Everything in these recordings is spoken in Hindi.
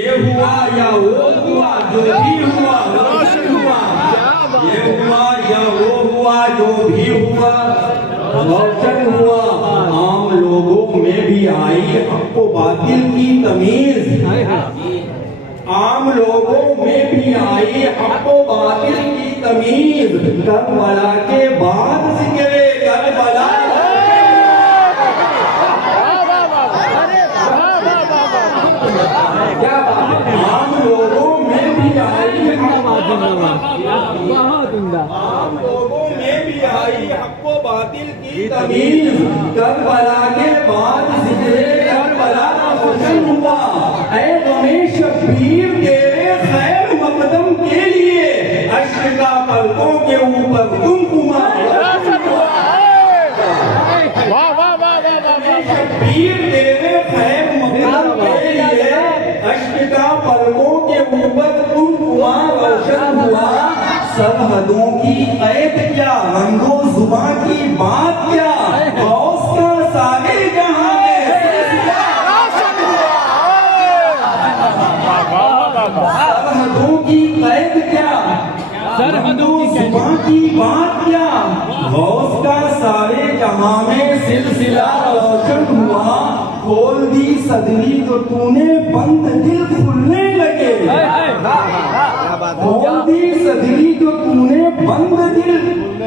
ये हुआ या वो हुआ, जो भी हुआ रोशन हुआ। ये हुआ या वो हुआ, जो भी हुआ रोशन हुआ। आम लोगों में भी आई हक व बातिल की तमीज। आम लोगों में भी आई हक व बातिल की तमीज। करबला के बाद जिक्रे करबला। क्या बात है? आम लोगों में भी आई आम लोगों में भी आई हक व बातिल की तमीज। करबला के बाद जिक्रे करबला रोशन हुआ। ऐ गमे शब्बीर तेरे खैर मकदम के लिए अश्क का पलकों के ऊपर कुमकुमा रोशन हुआ। शब्बीर तेरे खैर मकदम के लिए अश्क का पलकों के ऊपर कुमकुमा रोशन हुआ। सरहदों की कैद क्या, रंगो जुबां की बात क्या, गौस का सागिर जहां में रोशन हुआ। सरहदों की कैद क्या, सरहदों जुबां की बात क्या, गौस का सारे जहां में सिलसिला रोशन हुआ। खोल दी सदरी तो तूने बंद दिल खुलने लगे। खोल दी सदरी तो तूने बंद दिल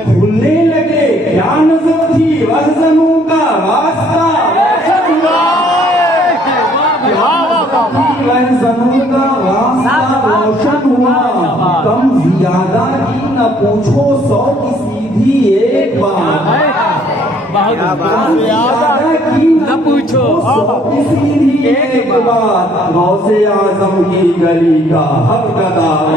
खुलने लगे। क्या नजर थी रहज़नों का रास्ता रोशन हुआ। रहज़नों का रास्ता रोशन हुआ। कम ज्यादा की न पूछो 100 की सीधी एक बात। न पूछो 100 की सीधी एक बात। गौसे आजम की गली का हर कदम